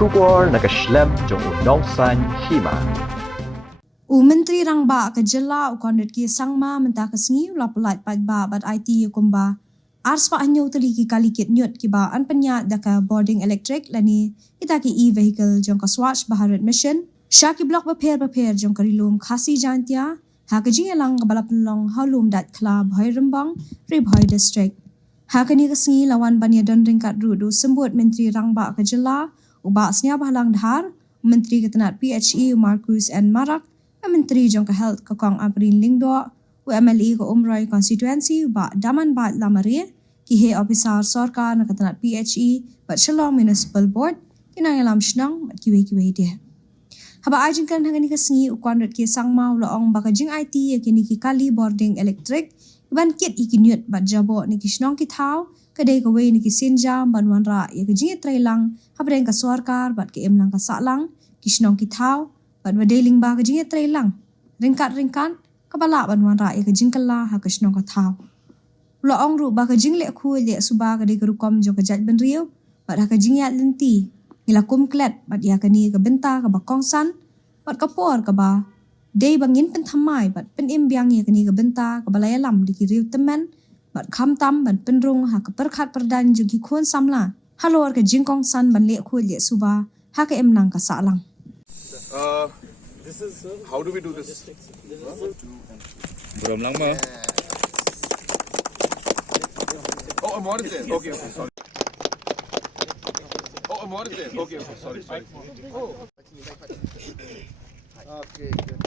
Shubor nakaslem jong unongsan Hima. Menteri Rangba ke Jela Conrad ki Sangma mentah kesengi ula pelat pagba bat IT kumba. Ars pa anyo teli ki kalikit Niut ki ba an penyat daka Bording Ilektrik lani kita ki e-vehicle jong ka swatch baharat mission. Syaki blok beper jong karilum Khasi Jaintia. Ha kejing elang kabalap long halum dat club hoi rembang rib hoi district. Ha kini kesengi lawan banya don ringkat rudu sembut Menteri Rangba ke Jela ubak senya bahalang dhar Menteri Ketenat PHE Marcus and Marak Menteri jong ke health ke Kong Aprin Lingdo UMLE ke Umroy konstituensi ba daman bat lamari ki he officer sarkar na ketenat PHE bat Shillong Municipal Board kinang elam shnang bat kiwe dia. Haba ajin kan hangani kesengi Conrad ki Sangma ulaong bakajing IT yakini ki kali Bording Ilektrik ban kit ikiniut bat jabo ni ki shnong ki thau kadai kawe ni ki sinjam ban wanra ya kejing trailang habreng ka sarkar bat ki emlang ka saklang ki shnong ki thau bat wadeling ba kejing trailang ringkat kabala ban wanra ya kejing kala ha ka shnong ka thau ulaong ru ba kejing le khu le suba kadai ka rukom jong ka jat ben riu bat ha kejing ya lenti nilakum klet bat ya kani ka benta ka bakong san bat kapor ka ba day bangin pen thamai bat pen imbyang ya kani ka benta ka balaya lam di ki riu temen bat kham tam ban penrung ha ka perkhat perdan jugi khon samla halor ka jingkong san ban le khu le suba ha ka emnang ka salang. This is how do we do this? Belum lama. Oh, I'm already there. Okay, sorry. Oh, I'm already there. Okay, sorry. Oh. Okay, good.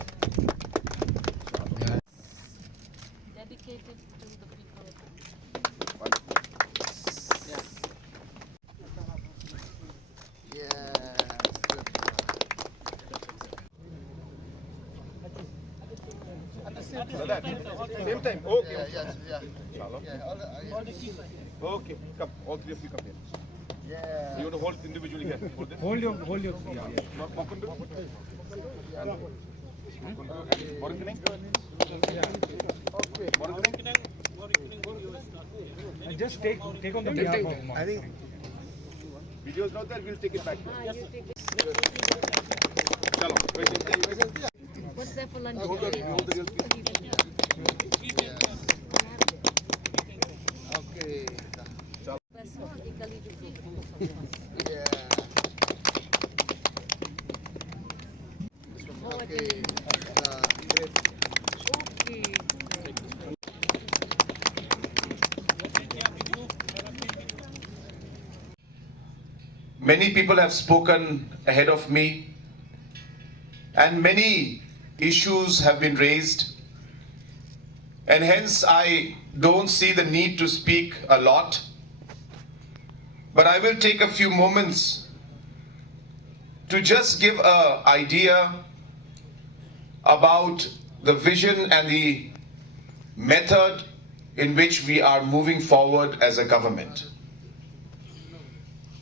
Dedicated to the people. Same time. Okay. Okay, come. All three of you come here. Yeah. You want to hold individually here. Hold this. Hold your. Not Mokundu. And Mokundu. Bording. Okay. Bording. Just take on the behalf of. I think video is not there. We'll take it back. Chalo. What's there for lunch? Hold the real piece. Okay. Yeah. Okay. Great. Many people have spoken ahead of me, and many issues have been raised, and hence I don't see the need to speak a lot, but I will take a few moments to just give an idea about the vision and the method in which we are moving forward as a government.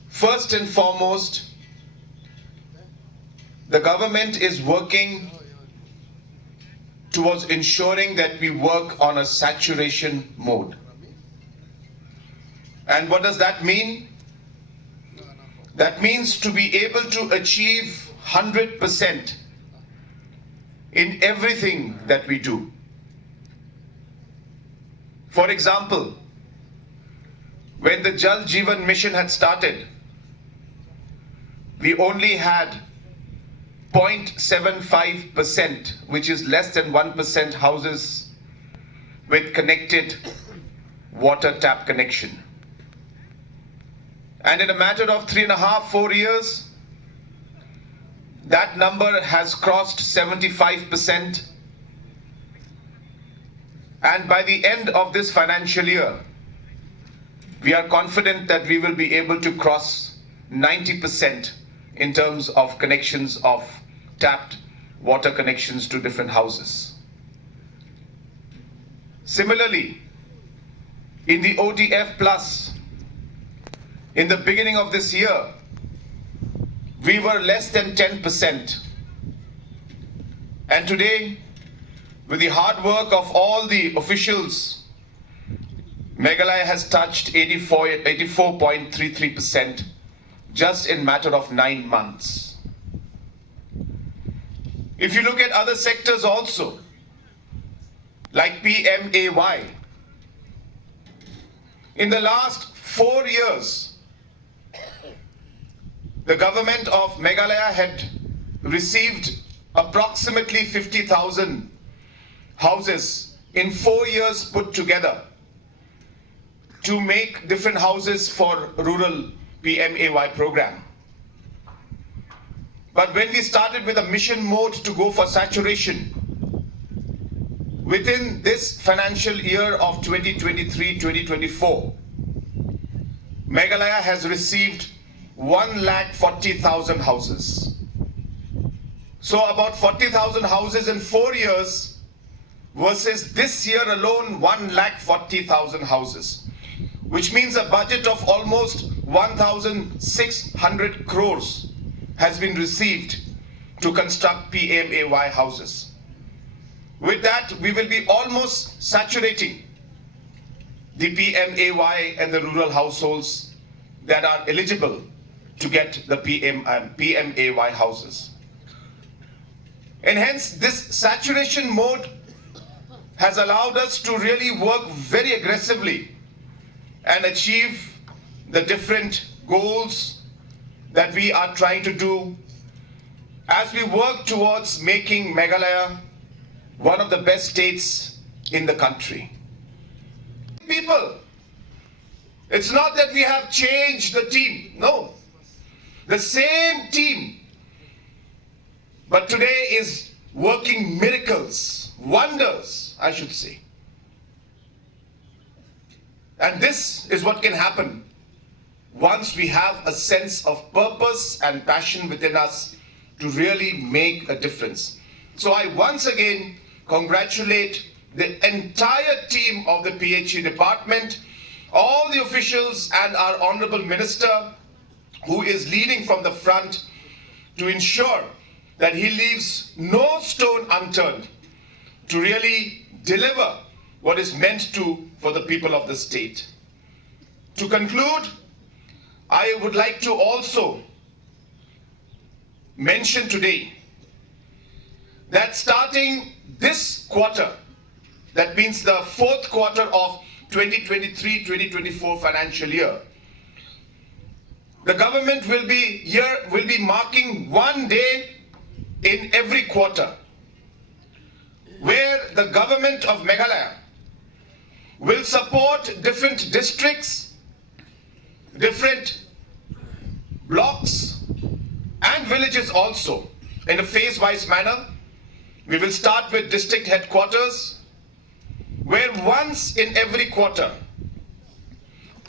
First and foremost, the government is working towards ensuring that we work on a saturation mode. And what does that mean? That means to be able to achieve 100% in everything that we do. For example, when the Jal Jeevan mission had started, we only had 0.75%, which is less than 1% houses with connected water tap connection. And in a matter of 3.5-4 years, that number has crossed 75%. And by the end of this financial year, we are confident that we will be able to cross 90% in terms of connections of tapped water connections to different houses. Similarly, in the ODF Plus, in the beginning of this year, we were less than 10%. And today, with the hard work of all the officials, Meghalaya has touched 84.33%, just in matter of 9 months. If you look at other sectors also, like PMAY, in the last 4 years, the government of Meghalaya had received approximately 50,000 houses in 4 years put together to make different houses for rural PMAY program. But when we started with a mission mode to go for saturation, within this financial year of 2023-2024, Meghalaya has received 140,000 houses. So about 40,000 houses in 4 years versus this year alone 140,000 houses, which means a budget of almost 1,600 crores has been received to construct PMAY houses. With that, we will be almost saturating the PMAY and the rural households that are eligible to get the PMAY houses. And hence, this saturation mode has allowed us to really work very aggressively and achieve the different goals that we are trying to do as we work towards making Meghalaya one of the best states in the country. People, it's not that we have changed the team, no. The same team, but today is working miracles, wonders, I should say. And this is what can happen once we have a sense of purpose and passion within us to really make a difference. So I once again congratulate the entire team of the PHE department, all the officials and our Honorable Minister who is leading from the front to ensure that he leaves no stone unturned to really deliver what is meant to for the people of the state. To conclude, I would like to also mention today that starting this quarter, that means the fourth quarter of 2023-2024 financial year, the government will be marking one day in every quarter where the government of Meghalaya will support different districts, different blocks and villages also in a phase-wise manner. We will start with district headquarters, where once in every quarter,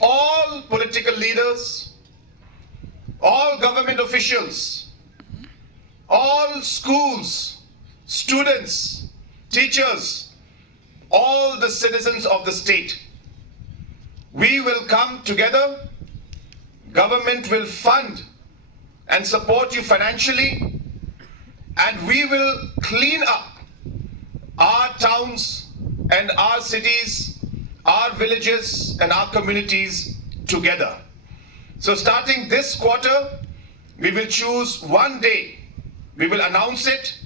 all political leaders, all government officials, all schools, students, teachers, all the citizens of the state, we will come together. Government will fund and support you financially, and we will clean up our towns and our cities, our villages and our communities together. So starting this quarter, we will choose one day, we will announce it,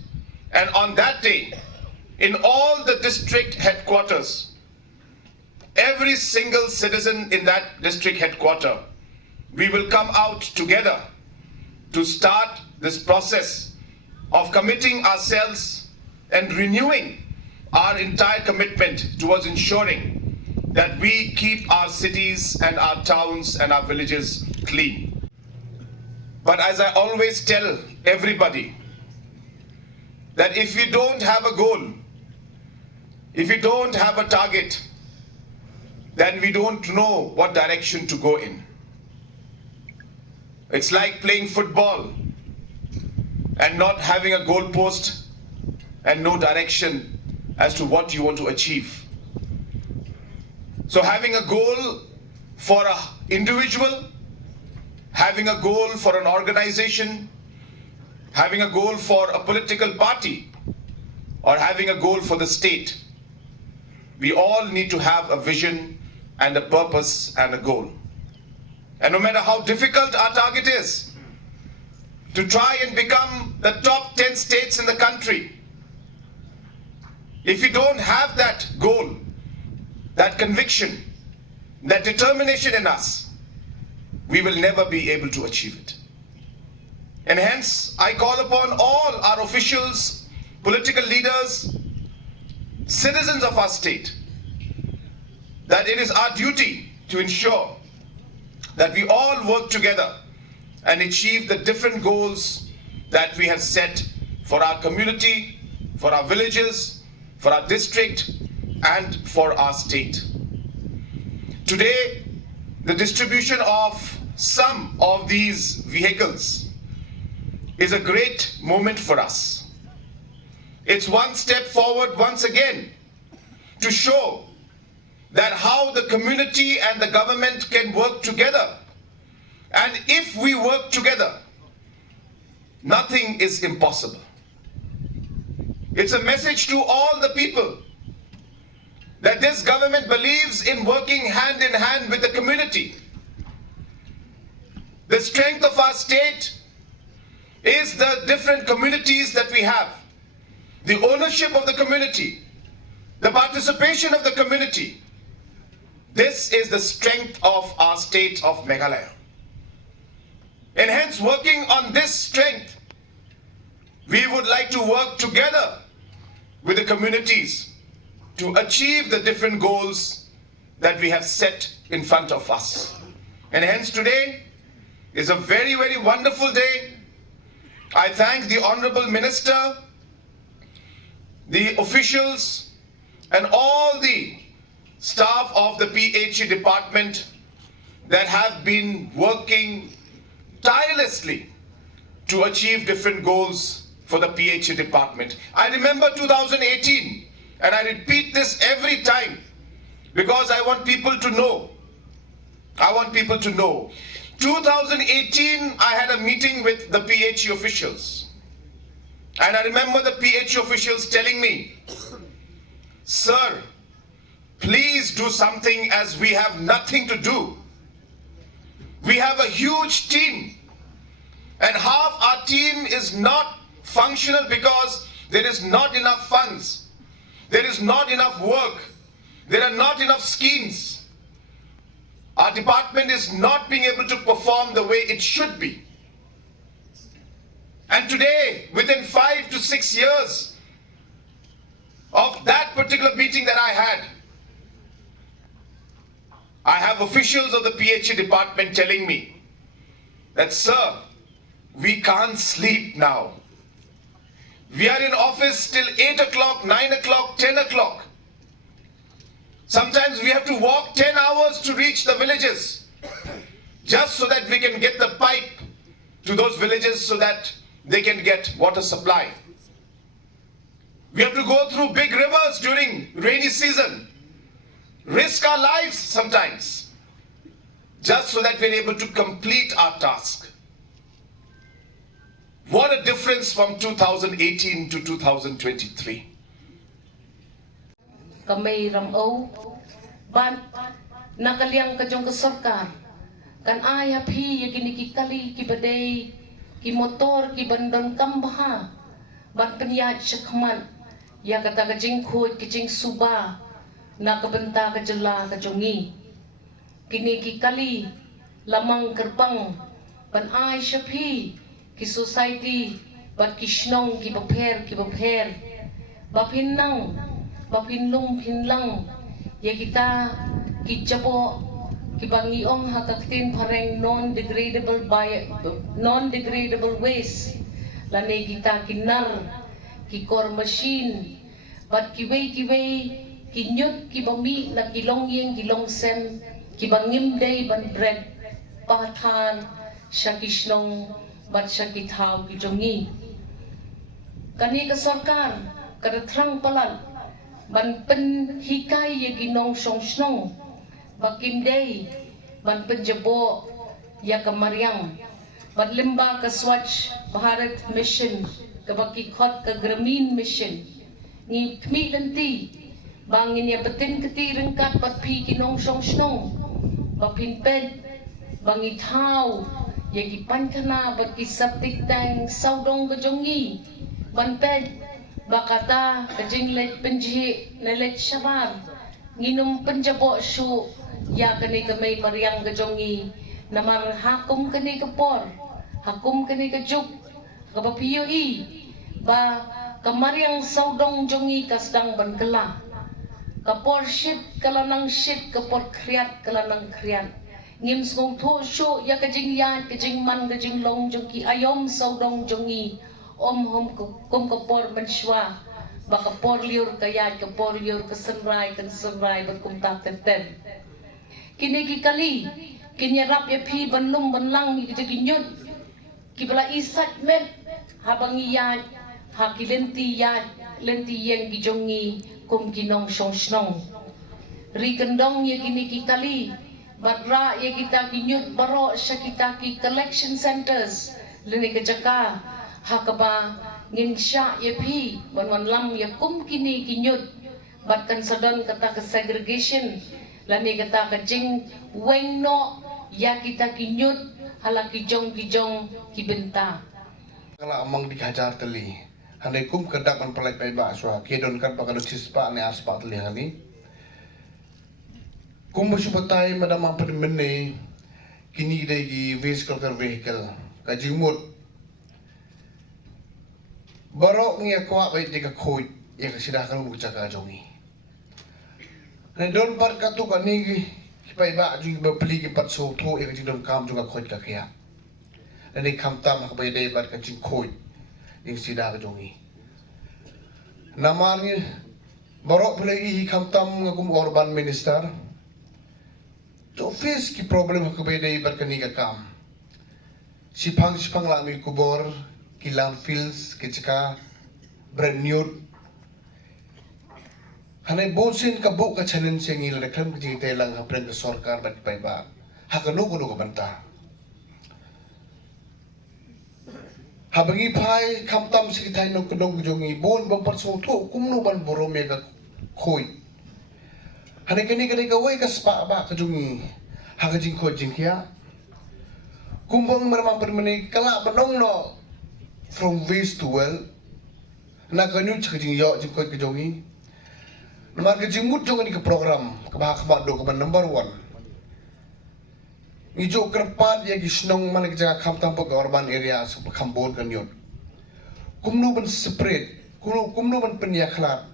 and on that day, in all the district headquarters, every single citizen in that district headquarter, we will come out together to start this process of committing ourselves and renewing our entire commitment towards ensuring that we keep our cities and our towns and our villages clean. But as I always tell everybody, that if you don't have a goal, if you don't have a target, then we don't know what direction to go in. It's like playing football and not having a goal post and no direction as to what you want to achieve. So having a goal for an individual, having a goal for an organization, having a goal for a political party, or having a goal for the state, we all need to have a vision and a purpose and a goal. And no matter how difficult our target is, to try and become the top 10 states in the country, if we don't have that goal, that conviction, that determination in us, we will never be able to achieve it. And hence, I call upon all our officials, political leaders, citizens of our state, that it is our duty to ensure that we all work together and achieve the different goals that we have set for our community, for our villages, for our district, and for our state. Today, the distribution of some of these vehicles is a great moment for us. It's one step forward once again to show that how the community and the government can work together. And if we work together, nothing is impossible. It's a message to all the people that this government believes in working hand in hand with the community. The strength of our state is the different communities that we have, the ownership of the community, the participation of the community. This is the strength of our state of Meghalaya. And hence, working on this strength, we would like to work together with the communities to achieve the different goals that we have set in front of us. And hence today is a very, very wonderful day. I thank the Honorable Minister, the officials, and all the staff of the PHE department that have been working tirelessly to achieve different goals for the PHE department. I remember 2018, and I repeat this every time because I want people to know. 2018, I had a meeting with the PHE officials. And I remember the PHE officials telling me, "Sir, please do something as we have nothing to do. We have a huge team, and half our team is not functional because there is not enough funds. There is not enough work. There are not enough schemes. Our department is not being able to perform the way it should be." And today, within 5 to 6 years of that particular meeting that I had, I have officials of the PHE department telling me that, "Sir, we can't sleep now. We are in office till 8 o'clock, 9 o'clock, 10 o'clock. Sometimes we have to walk 10 hours to reach the villages just so that we can get the pipe to those villages so that they can get water supply. We have to go through big rivers during rainy season, risk our lives sometimes, just so that we're able to complete our task." What a difference from 2018 to 2023. Kami ramau ban nakaliang kajong kasorkar kan ayap hi yagini ki kali ki badai ki motor ki bandon kambaha ban penyat syakman ya kata kajing khoi kajing suba na kabenta kajela kajongi kini ki kali lamang gerbang ban ay syaphi ki society ban kishnong ki bapher bapinang bapinlong pinlang ya kita kijabo kibangiong hakaktin pareng non-degradable waste lane kita kinar kikor machine bat kiway kinyut kibami na kilongyeng kilongsem kibangim day ban bread patan syakishnong bat syakithaw kijongi kani ka sarkar kadatrang palan ban pen hikay ya ginong song bakim day ban penjabo ya kamaryang ban limba ka Swachh Bharat mission ka bakikot ka Gramin mission ni kmilanti bangin ya betin kati rengkat bat pi ginong song bapin ped bangi thau yagi pankana bagi septic tank saudong kejongi banped bakata kejing lek penji nelek syabar nginum penjabok syu ya kene kemai mariang kejongi namar hakum kene kepor hakum kene kejuk kapapiyo ba kamariang saudong jongi kasdang bankela kapor shit kalanang shit kapor kriat kalanang kriat ngim sngong tho shu ya kajing man kajing long jongki ayom saudong jongi om hom kum kapor menshwa ba kapor liur kayat kapor liur kesenrai kan senrai berkum tak teten kini ki kali kini rap ya pi banlum banlang ni kajing nyut ki bala isat met habang iyat ha ki lenti yang ki jongi kum kinong shong snong ri kendong ya kini ki kali badra ya kita kinyut baro sya kita ki collection centers lene kejaka hakaba ngin sya ya pi wan lam ya kum kini kinyut batkan sadon kata ke segregation lane kata kejing weng no ya kita kinyut hala kijong ki benta kala amang dihajar teli handai kum kedak man pelai pai ba swa kedon kan pakado cispa ne aspa teli hani kum bersupatai madam apa mene kini degi vehicle kajimut barok ngi akwa bai deka khoi ya kasidakan mu caka jongi ne don par katu kani pai ba ju ba pli ki pat so tho ya kajidom kam juga khoi ka kya ne kam tam ka bai dei bat ka jing khoi yang sidak jongi namanya barok pulai i kam tam ngum urban minister to face ki problem ko be dei barkani ka kam sipang lami kubor ki landfills ki chaka brand Niut hanai bosin ka bu ka chanen sengil reklam ki te lang ha preng sarkar bat pai ba ha ka no ko banta ha bagi phai kam tam si thai no kdong jongi bon bam par so tho kumno ban boro me ka khoi hanai kani ka wai ka spa ba ka jongi ha ka jing ko jing kya kumbang marma permane kala banong no from waste to well na ka nyu chak jing yo jing ko ka jongi namar ka jing mut jongi ka program ka ba do ka number 1 Ijo kerpat ya gisnong mana kerja kamtam pok urban area sebab kambon kan yun. Kumno ban spread, kumno ban penyaklat.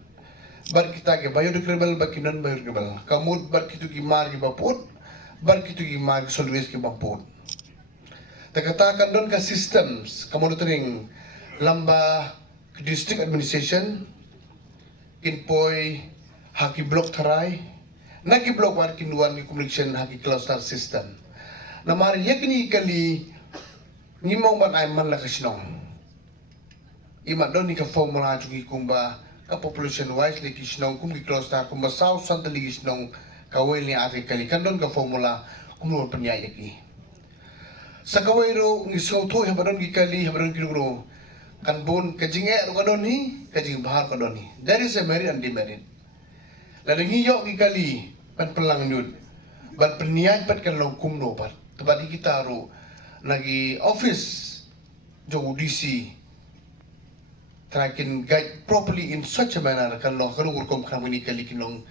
Bar kita ke biodegradable, bar non biodegradable. Kamud bar kitu gimar ki baput, bar kitu gimar ki solid waste ki baput. Takatakan don ka systems, kamu tering lamba district administration, inpoi haki blok tarai, naki blok bar kinduan ki communication haki cluster system. Namar yakni kali ni mau ban ai man la kasnong ima don ni ka formula jugi kumba ka population wise le kisnong kum ki cluster kumba south santali kisnong ka wel ni ati kali kan don ka formula kumno panya yaki sa kawairo ni so to ha ban ki kali ha ban ki ro kan bon ka jinge ro ka don ni ka jing bahar ka don ni there is a merit and demerit la ngi yo ki kali pan pelang nyut ban peniat pat kan lo kumno pat Tebadi kita ro lagi office jauh DC try can guide properly in such a manner kan lo kan urkom kami ni kali kinong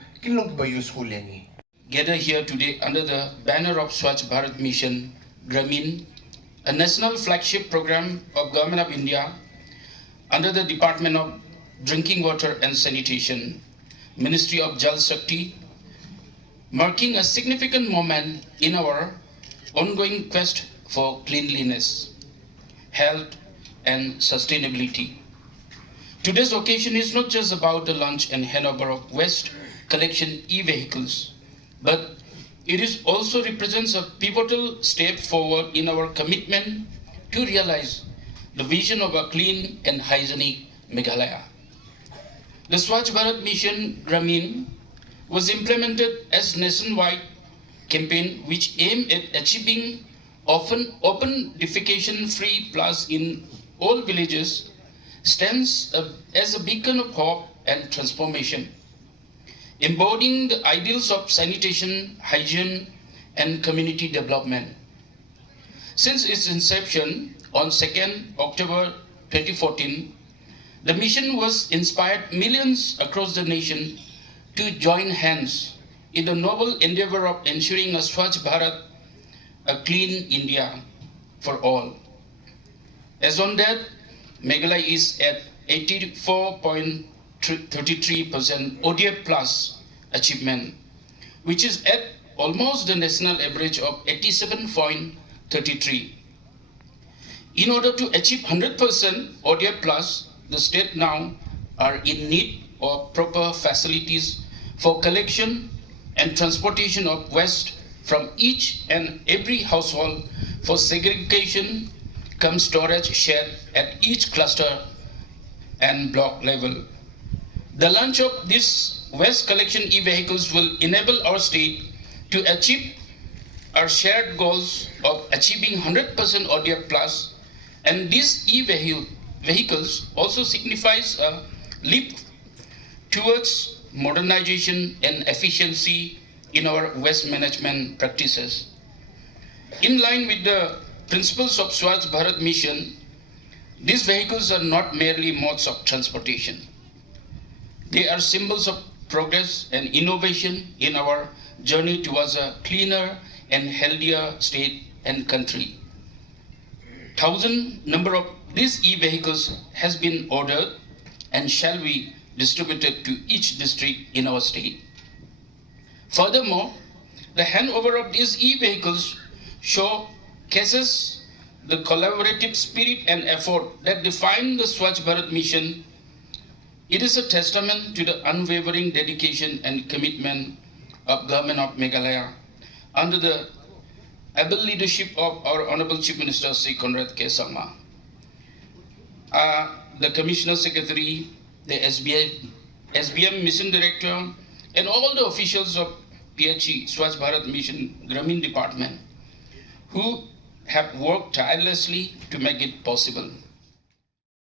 ba useful yani. Gather here today under the banner of Swachh Bharat Mission Gramin, a national flagship program of Government of India under the Department of Drinking Water and Sanitation, Ministry of Jal Shakti, marking a significant moment in our ongoing quest for cleanliness, health and sustainability. Today's occasion is not just about the launch and handover of waste collection e-vehicles, but it is also represents a pivotal step forward in our commitment to realize the vision of a clean and hygienic Meghalaya. The Swachh Bharat Mission Gramin was implemented as nationwide campaign which aimed at achieving open defecation-free plus in all villages, stands as a beacon of hope and transformation, embodying the ideals of sanitation, hygiene, and community development. Since its inception on 2nd October 2014, the mission was inspired millions across the nation to join hands in the noble endeavor of ensuring a Swachh Bharat, a clean India for all. As on that, Meghalaya is at 84.33% ODF plus achievement, which is at almost the national average of 87.33. In order to achieve 100% ODF plus, the state now are in need of proper facilities for collection and transportation of waste from each and every household for segregation cum storage shed at each cluster and block level. The launch of these waste collection e-vehicles will enable our state to achieve our shared goals of achieving 100% ODF plus, and these e-vehicles also signifies a leap towards modernization and efficiency in our waste management practices. In line with the principles of Swachh Bharat mission, these vehicles are not merely modes of transportation. They are symbols of progress and innovation in our journey towards a cleaner and healthier state and country. 1,000 number of these e-vehicles has been ordered and shall be distributed to each district in our state. Furthermore, the handover of these e-vehicles showcases the collaborative spirit and effort that define the Swachh Bharat mission. It is a testament to the unwavering dedication and commitment of Government of Meghalaya under the able leadership of our Honorable Chief Minister Sri Conrad Sangma, the Commissioner Secretary, the SBM Mission Director, and all the officials of PHE, Swachh Bharat Mission Gramin Department, who have worked tirelessly to make it possible.